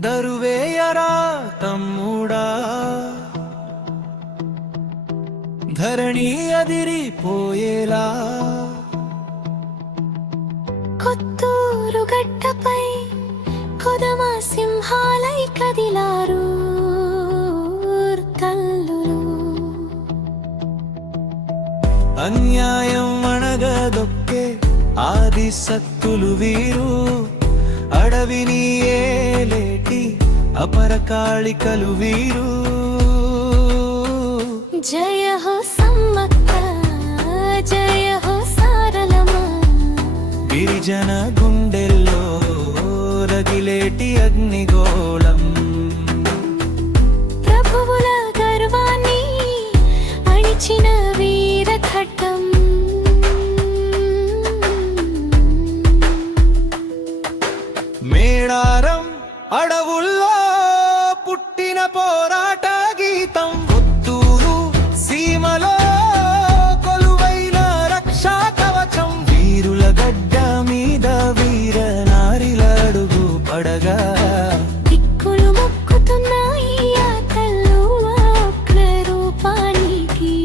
దరువేయరా తమ్ముడా. ధరణి అదిరిపోయేలా. కొత్తూరు గడ్డపై కొదమ సింహాలై కదిలారు అన్యాయం అణగదొక్కే ఆది సత్తులు వీరు. అడవిని ఏలేటి అపరకాళికలు వీరు. జయ హో సమ్మక్క జయ హో సారలమా గిరిజన గుండెల్లో రగిలేటి అగ్నిగోళం. ప్రభువుల గర్వాన్ని అణిచిన వీర ఘట్టం మేడారం అడవుల్లో పుట్టిన పోరాట గీతం పుత్తూరు సీమలో కొలువైన రక్షా కవచం. వీరుల గడ్డ మీద వీర నారిల అడుగు పడగా. దిక్కులు మొక్కుతున్నాయి ఆ తల్లు అగ్ర రూపానికి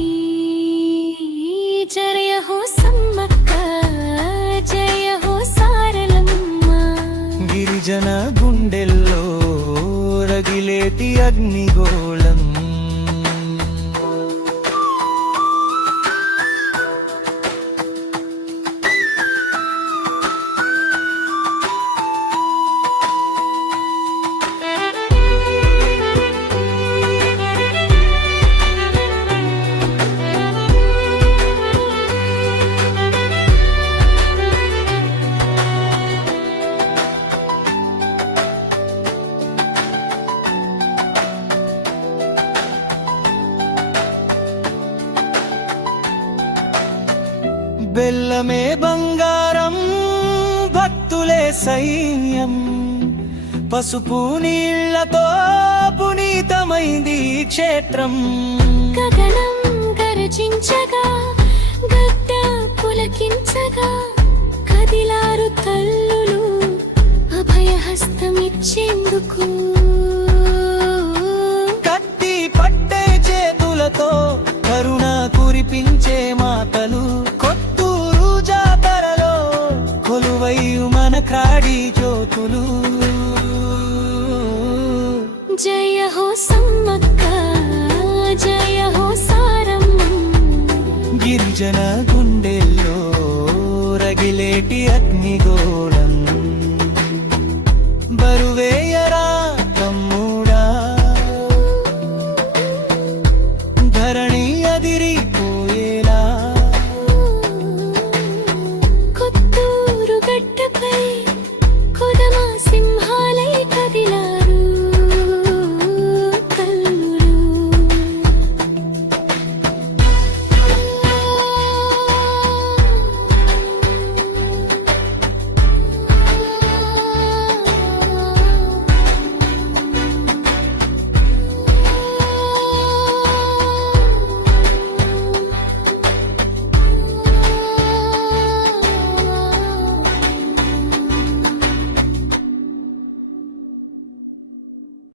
జయ హో సమ్మక్క జయ హో సారలమ్మ. గిరిజన గుండెల్లో రగిలేటి అగ్నిగోళం బెల్లమే బంగారం భక్తులే సైన్యం. పసుపు నీళ్ళతో పునీతమైంది క్షేత్రం. గగనం గర్జించగా గద్ద పులకించగా కదిలారు తల్లులు అభయహస్తమిచ్చేందుకు. కాడి జ్యోతులు. జయ హో సమ్మక్క జయ హో సారమ్మ. గిరిజన గుండెల్లో రగిలేటి అగ్నిగోళం.